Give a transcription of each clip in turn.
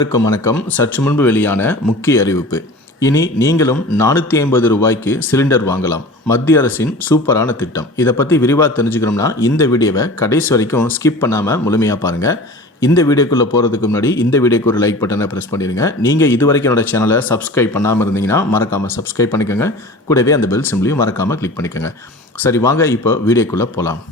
அனைவருக்கும் வணக்கம். சற்று முன்பு வெளியான முக்கிய அறிவிப்பு. இனி நீங்களும் நானூற்றி ஐம்பது ரூபாய்க்கு சிலிண்டர் வாங்கலாம். மத்திய அரசின் சூப்பரான திட்டம். இதை பற்றி விரிவாக தெரிஞ்சுக்கணும்னா இந்த வீடியோவை கடைசி வரைக்கும் ஸ்கிப் பண்ணாமல் முழுமையாக பாருங்கள் இந்த வீடியோக்குள்ளே போகிறதுக்கு முன்னாடி இந்த வீடியோக்கு ஒரு லைக் பட்டனை ப்ரெஸ் பண்ணிடுங்க. நீங்கள் இது வரைக்கும் என்னோட சேனலை சப்ஸ்கிரைப் பண்ணாமல் இருந்தீங்கன்னா மறக்காமல் சப்ஸ்கிரைப் பண்ணிக்கோங்க. கூடவே அந்த பெல் சிம்லையும் மறக்காமல் கிளிக் பண்ணிக்கோங்க. சரி வாங்க இப்போ வீடியோக்குள்ளே போகலாம்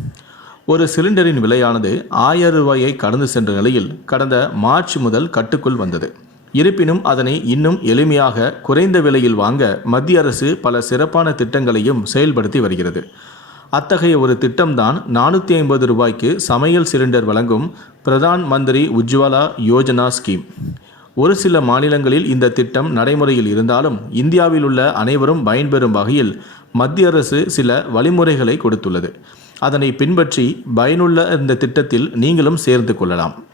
ஒரு சிலிண்டரின் விலையானது ஆயிரம் ரூபாயை கடந்து சென்ற நிலையில் கடந்த மார்ச் முதல் கட்டுக்குள் வந்தது. இருப்பினும் அதனை இன்னும் எளிமையாக குறைந்த விலையில் வாங்க மத்திய அரசு பல சிறப்பான திட்டங்களையும் செயல்படுத்தி வருகிறது. அத்தகைய ஒரு திட்டம்தான் நானூற்றி ஐம்பது ரூபாய்க்கு சமையல் சிலிண்டர் வழங்கும் பிரதான் மந்திரி உஜ்வாலா யோஜனா ஸ்கீம். ஒரு சில மாநிலங்களில் இந்த திட்டம் நடைமுறையில் இருந்தாலும் இந்தியாவில் உள்ள அனைவரும் பயன்பெறும் வகையில் மத்திய அரசு சில வழிமுறைகளை கொடுத்துள்ளது. அதனை பின்பற்றி பயனுள்ள இந்த திட்டத்தில் நீங்களும் சேர்ந்து கொள்ளலாம்.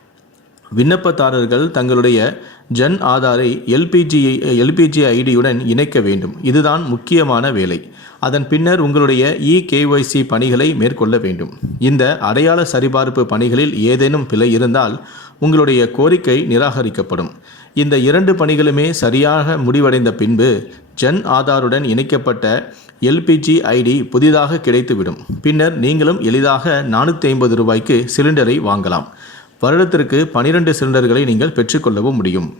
விண்ணப்பதாரர்கள் தங்களுடைய ஜன் ஆதாரை எல்பிஜி எல்பிஜி ஐடியுடன் இணைக்க வேண்டும். இதுதான் முக்கியமான வேலை. அதன் பின்னர் உங்களுடைய இ கேஒய்சி பணிகளை மேற்கொள்ள வேண்டும். இந்த அடையாள சரிபார்ப்பு பணிகளில் ஏதேனும் பிழை இருந்தால் உங்களுடைய கோரிக்கை நிராகரிக்கப்படும். இந்த இரண்டு பணிகளுமே சரியாக முடிவடைந்த பின்பு ஜன் ஆதாருடன் இணைக்கப்பட்ட எல்பிஜி ஐடி புதிதாக கிடைத்துவிடும். பின்னர் நீங்களும் எளிதாக நானூற்றி ஐம்பது ரூபாய்க்கு சிலிண்டரை வாங்கலாம். வருடத்திற்கு பனிரெண்டு சிலிண்டர்களை நீங்கள் பெற்றுக்கொள்ளவும் முடியும்.